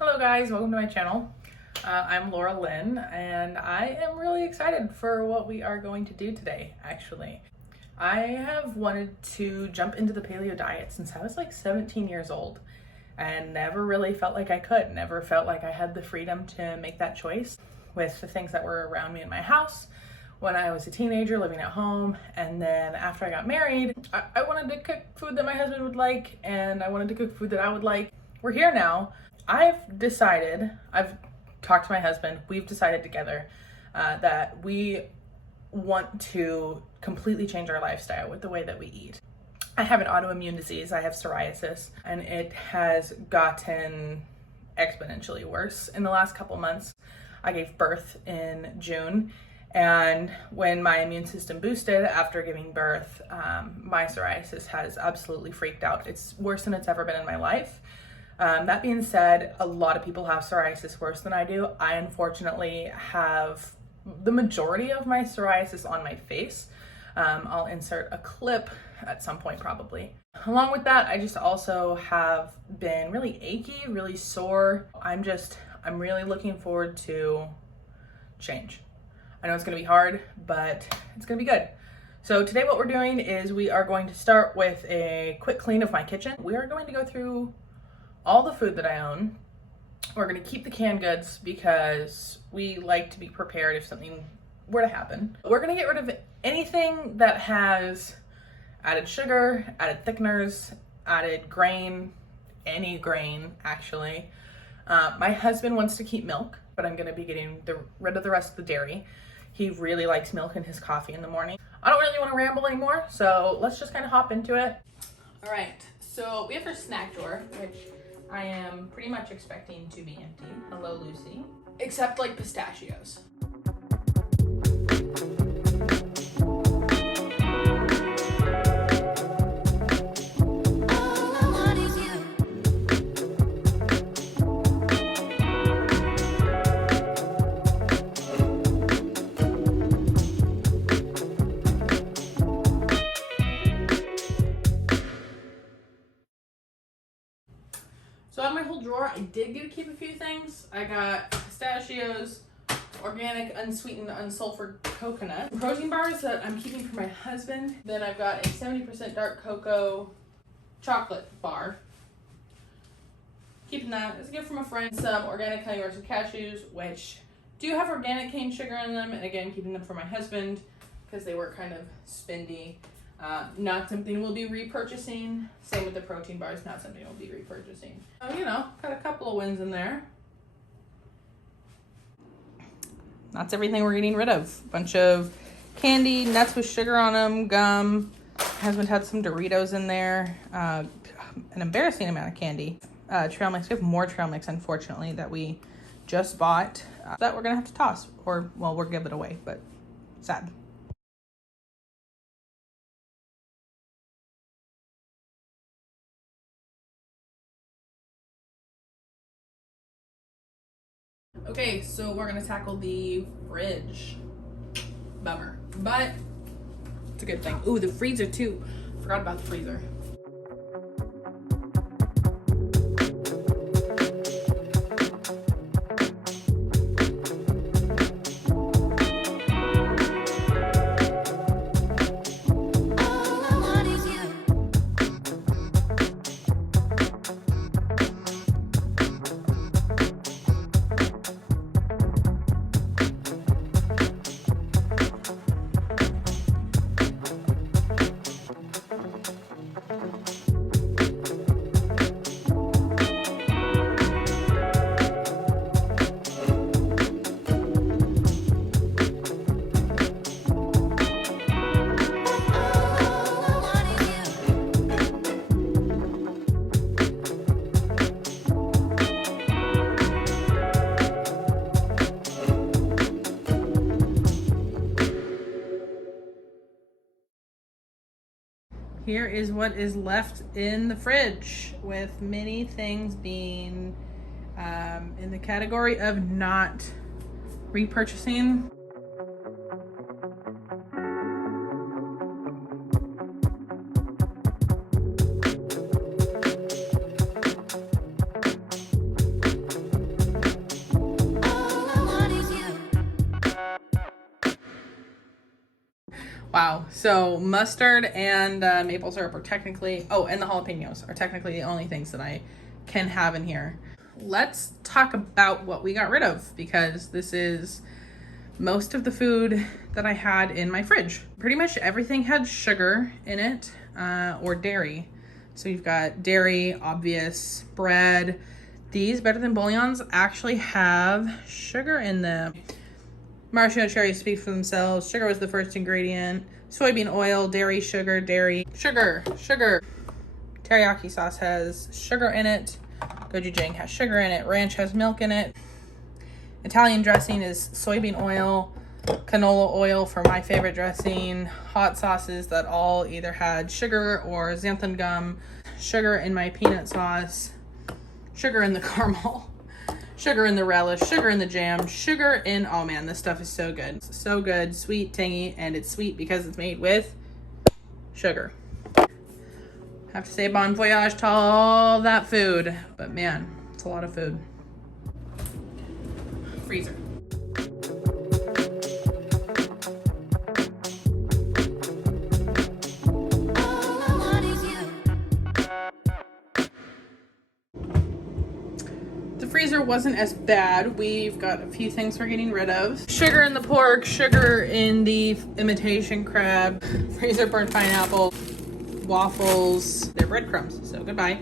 Hello guys, welcome to my channel. I'm Laura Lynn and I am really excited for what we are going to do today, actually. I have wanted to jump into the paleo diet since I was like 17 years old and never really felt like I could, never felt like I had the freedom to make that choice with the things that were around me in my house when I was a teenager living at home. And then after I got married, I wanted to cook food that my husband would like and I wanted to cook food that I would like. We're here now. I've talked to my husband, we've decided together that we want to completely change our lifestyle with the way that we eat. I have an autoimmune disease, I have psoriasis, and it has gotten exponentially worse in the last couple months. I gave birth in June, and when my immune system boosted after giving birth, my psoriasis has absolutely freaked out. It's worse than it's ever been in my life. That being said, a lot of people have psoriasis worse than I do. I unfortunately have the majority of my psoriasis on my face. I'll insert a clip at some point probably. Along with that, I just also have been really achy, really sore. I'm really looking forward to change. I know it's gonna be hard, but it's gonna be good. So today what we're doing is we are going to start with a quick clean of my kitchen. We are going to go through all the food that I own. We're gonna keep the canned goods because we like to be prepared if something were to happen. We're gonna get rid of anything that has added sugar, added thickeners, added grain, any grain actually. My husband wants to keep milk, but I'm gonna be getting rid of the rest of the dairy. He really likes milk in his coffee in the morning. I don't really wanna ramble anymore, so let's just kind of hop into it. All right, so we have our snack drawer, which I am pretty much expecting to be empty. Hello, Lucy. Except like pistachios. So out of my whole drawer, I did get to keep a few things. I got pistachios, organic, unsweetened, unsulfured coconut, protein bars that I'm keeping for my husband. Then I've got a 70% dark cocoa chocolate bar. Keeping that as a gift from a friend. Some organic honey roasted cashews, which do have organic cane sugar in them. And again, keeping them for my husband because they were kind of spendy. Not something we'll be repurchasing. Same with the protein bars, not something we'll be repurchasing. You know, got a couple of wins in there. That's everything we're getting rid of. Bunch of candy, nuts with sugar on them, gum. My husband had some Doritos in there. An embarrassing amount of candy. Trail mix. We have more trail mix, unfortunately, that we just bought that we're gonna have to toss, or well, we'll give it away, but sad. Okay, so we're gonna tackle the fridge. Bummer, but it's a good thing. Ooh, the freezer too. Forgot about the freezer. Here is what is left in the fridge, with many things being in the category of not repurchasing. Wow. So mustard and maple syrup are technically, oh, and the jalapenos are technically the only things that I can have in here. Let's talk about what we got rid of, because this is most of the food that I had in my fridge. Pretty much everything had sugar in it, or dairy. So you've got dairy, obvious, bread. These Better Than Bouillons actually have sugar in them. Maraschino cherries speak for themselves. Sugar was the first ingredient. Soybean oil, dairy, sugar, sugar. Teriyaki sauce has sugar in it. Gochujang has sugar in it. Ranch has milk in it. Italian dressing is soybean oil, canola oil for my favorite dressing. Hot sauces that all either had sugar or xanthan gum. Sugar in my peanut sauce. Sugar in the caramel. Sugar in the relish, sugar in the jam, sugar in, oh man, this stuff is so good. It's so good, sweet, tangy, and it's sweet because it's made with sugar. Have to say bon voyage to all that food, but man, it's a lot of food. Freezer. Freezer wasn't as bad. We've got a few things we're getting rid of. Sugar in the pork, sugar in the imitation crab, freezer burnt pineapple, waffles, they're breadcrumbs, so goodbye.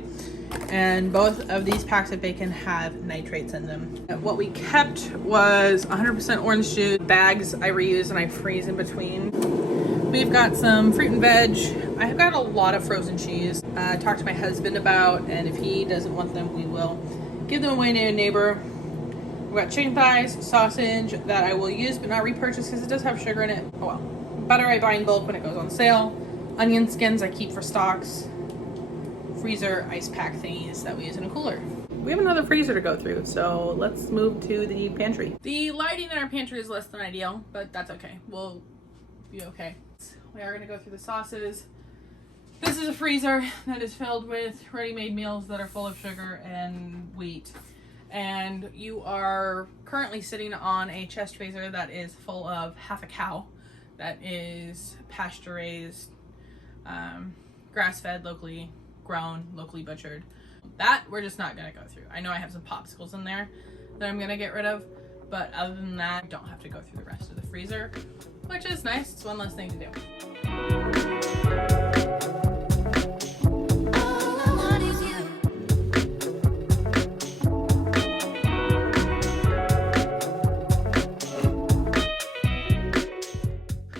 And both of these packs of bacon have nitrates in them. What we kept was 100% orange juice. Bags I reuse and I freeze in between. We've got some fruit and veg. I have got a lot of frozen cheese. Talked to my husband about, and if he doesn't want them, we will give them away to a neighbor. We've got chicken thighs, sausage that I will use but not repurchase because it does have sugar in it. Oh well. Butter I buy in bulk when it goes on sale. Onion skins I keep for stocks. Freezer ice pack thingies that we use in a cooler. We have another freezer to go through, so let's move to the pantry. The lighting in our pantry is less than ideal, but that's okay. We'll be okay. We are gonna go through the sauces. This is a freezer that is filled with ready-made meals that are full of sugar and wheat. And you are currently sitting on a chest freezer that is full of half a cow that is pasture-raised, grass-fed, locally grown, locally butchered. That we're just not gonna go through. I know I have some popsicles in there that I'm gonna get rid of, but other than that, I don't have to go through the rest of the freezer, which is nice. It's one less thing to do.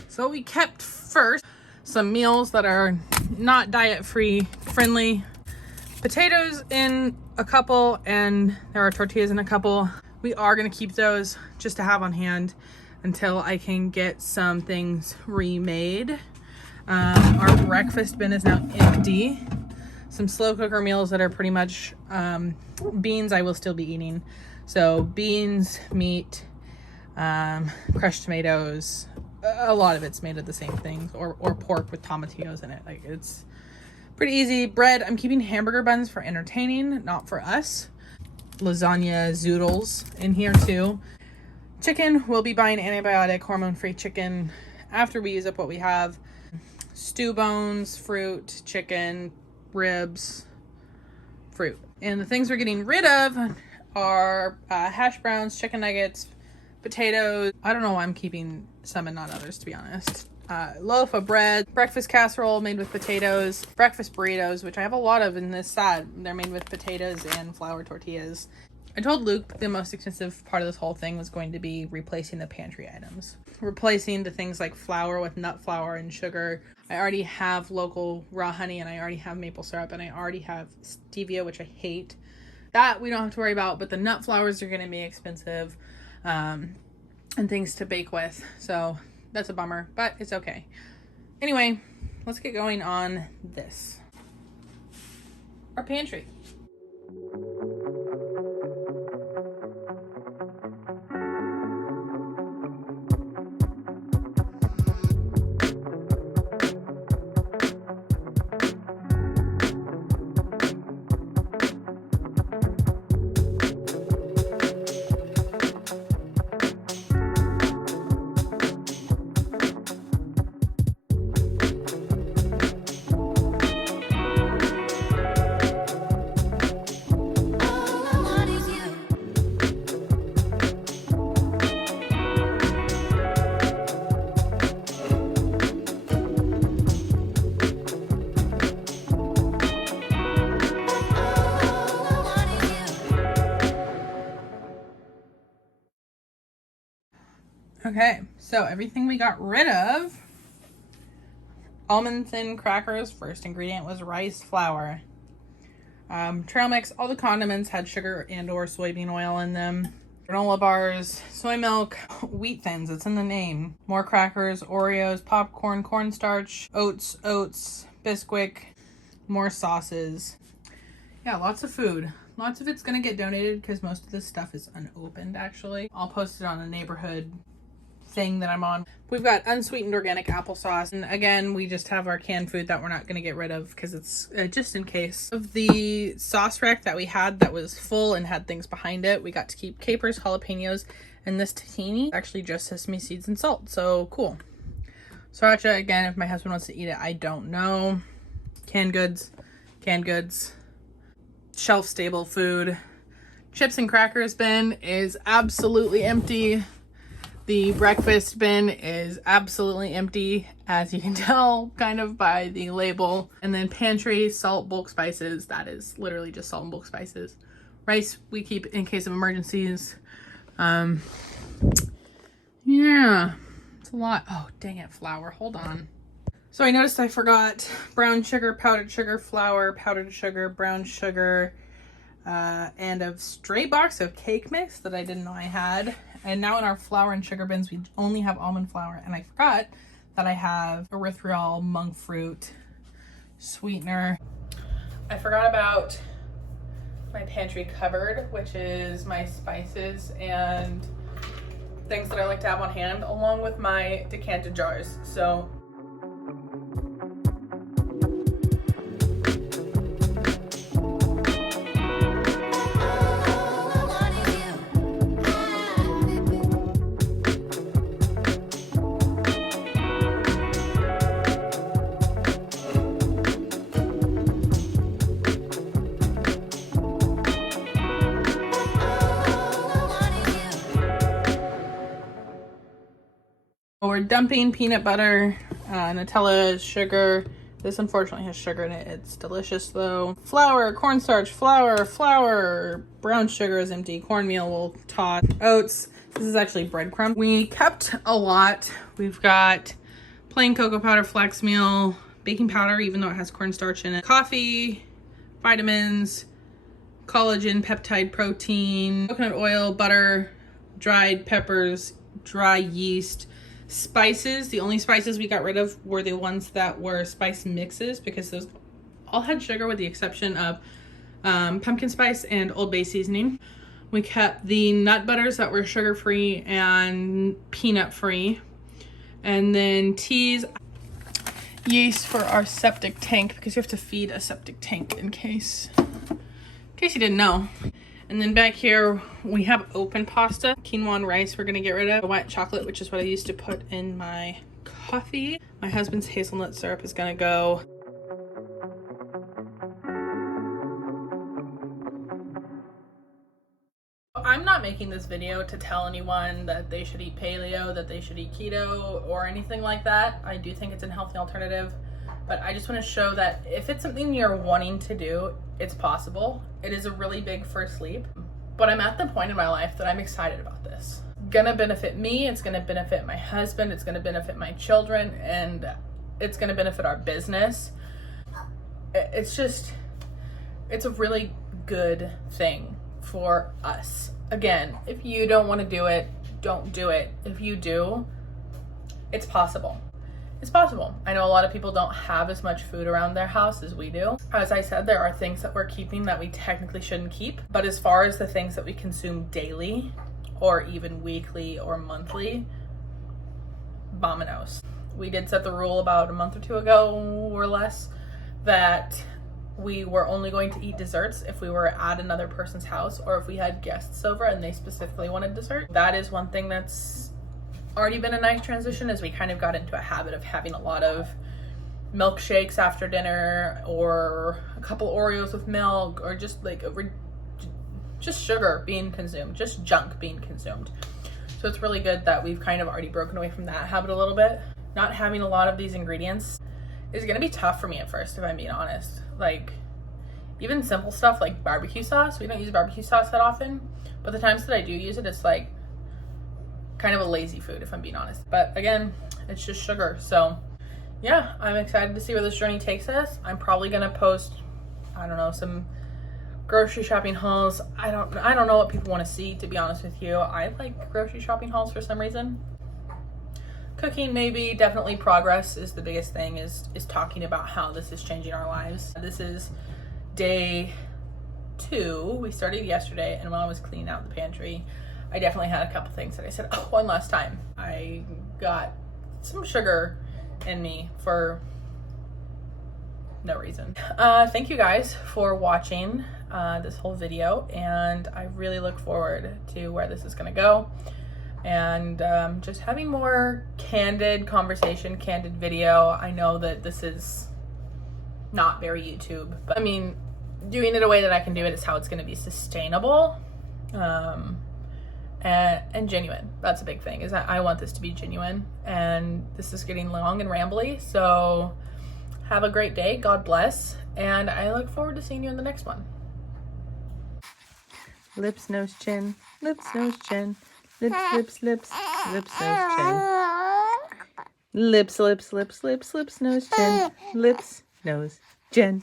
So we kept first some meals that are not diet-free friendly. Potatoes in a couple, and there are tortillas in a couple. We are gonna keep those just to have on hand until I can get some things remade. Our breakfast bin is now empty. Some slow cooker meals that are pretty much beans I will still be eating. So beans, meat, crushed tomatoes. A lot of it's made of the same things, or pork with tomatillos in it. Like, it's pretty easy. Bread, I'm keeping hamburger buns for entertaining, not for us. Lasagna zoodles in here too. Chicken, we'll be buying antibiotic hormone-free chicken after we use up what we have. Stew bones, fruit, chicken, ribs, fruit. And the things we're getting rid of are hash browns, chicken nuggets, potatoes. I don't know why I'm keeping some and not others, to be honest. Loaf of bread, breakfast casserole made with potatoes, breakfast burritos, which I have a lot of in this side. They're made with potatoes and flour tortillas. I told Luke the most expensive part of this whole thing was going to be replacing the pantry items. Replacing the things like flour with nut flour and sugar. I already have local raw honey, and I already have maple syrup, and I already have stevia, which I hate. That we don't have to worry about, but the nut flours are going to be expensive, and things to bake with. So that's a bummer, but it's okay. Anyway, let's get going on this. Our pantry. Okay, so everything we got rid of. Almond thin crackers, first ingredient was rice flour. Trail mix, all the condiments had sugar and or soybean oil in them. Granola bars, soy milk, wheat thins, it's in the name. More crackers, Oreos, popcorn, cornstarch, oats, Bisquick, more sauces. Yeah, lots of food. Lots of it's gonna get donated because most of this stuff is unopened actually. I'll post it on a neighborhood thing that I'm on. We've got unsweetened organic applesauce, and again we just have our canned food that we're not going to get rid of because it's just in case. Of the sauce rack that we had that was full and had things behind it, we got to keep capers, jalapenos, and this tahini actually just sesame seeds and salt, so cool. Sriracha, again, if my husband wants to eat it, I don't know. Canned goods, shelf stable food. Chips and crackers bin is absolutely empty. The breakfast bin is absolutely empty, as you can tell kind of by the label. And then pantry, salt, bulk spices. That is literally just salt and bulk spices. Rice we keep in case of emergencies. Yeah, it's a lot. Oh, dang it, flour. Hold on. So I noticed I forgot brown sugar, powdered sugar, flour, powdered sugar, brown sugar, and a stray box of cake mix that I didn't know I had. And now in our flour and sugar bins, we only have almond flour. And I forgot that I have erythritol, monk fruit, sweetener. I forgot about my pantry cupboard, which is my spices and things that I like to have on hand, along with my decanted jars. So we're dumping peanut butter, Nutella, sugar. This unfortunately has sugar in it. It's delicious though. Flour, cornstarch, flour, brown sugar is empty. Cornmeal will toss. Oats. This is actually breadcrumb. We kept a lot. We've got plain cocoa powder, flax meal, baking powder, even though it has cornstarch in it. Coffee, vitamins, collagen, peptide, protein, coconut oil, butter, dried peppers, dry yeast, spices. The only spices we got rid of were the ones that were spice mixes because those all had sugar with the exception of pumpkin spice and Old Bay seasoning. We kept the nut butters that were sugar-free and peanut-free. And then teas, yeast for our septic tank because you have to feed a septic tank in case you didn't know. And then back here, we have open pasta. Quinoa and rice we're gonna get rid of. The white chocolate, which is what I used to put in my coffee. My husband's hazelnut syrup is gonna go. I'm not making this video to tell anyone that they should eat paleo, that they should eat keto, or anything like that. I do think it's a healthy alternative. But I just want to show that if it's something you're wanting to do, it's possible. It is a really big first leap. But I'm at the point in my life that I'm excited about this. It's gonna benefit me, it's gonna benefit my husband, it's gonna benefit my children, and it's gonna benefit our business. It's a really good thing for us. Again, if you don't want to do it, don't do it. If you do, it's possible. It's possible. I know a lot of people don't have as much food around their house as we do. As I said, there are things that we're keeping that we technically shouldn't keep. But as far as the things that we consume daily or even weekly or monthly, bominos. We did set the rule about a month or two ago or less that we were only going to eat desserts if we were at another person's house or if we had guests over and they specifically wanted dessert. That is one thing that's already been a nice transition, as we kind of got into a habit of having a lot of milkshakes after dinner or a couple Oreos with milk or just like just sugar being consumed, just junk being consumed. So it's really good that we've kind of already broken away from that habit a little bit. Not having a lot of these ingredients is gonna be tough for me at first, if I'm being honest. Like even simple stuff like barbecue sauce, we don't use barbecue sauce that often, but the times that I do use it, it's like kind of a lazy food, if I'm being honest. But again, it's just sugar. So yeah, I'm excited to see where this journey takes us. I'm probably gonna post, I don't know, some grocery shopping hauls. I don't know what people want to see, to be honest with you. I like grocery shopping hauls for some reason. Cooking, maybe. Definitely progress is the biggest thing, is talking about how this is changing our lives. This is day 2. We started yesterday, and while I was cleaning out the pantry, I definitely had a couple things that I said, oh, one last time. I got some sugar in me for no reason. Thank you guys for watching this whole video, and I really look forward to where this is gonna go, and just having more candid conversation, candid video. I know that this is not very YouTube, but I mean, doing it a way that I can do it is how it's gonna be sustainable and genuine. That's a big thing, is that I want this to be genuine, and this is getting long and rambly. So have a great day, God bless, and I look forward to seeing you in the next one. Lips, nose, chin, lips, nose, chin, lips, lips, lips, lips, nose, chin, lips, lips, lips, lips, lips, nose, chin, lips, nose, chin.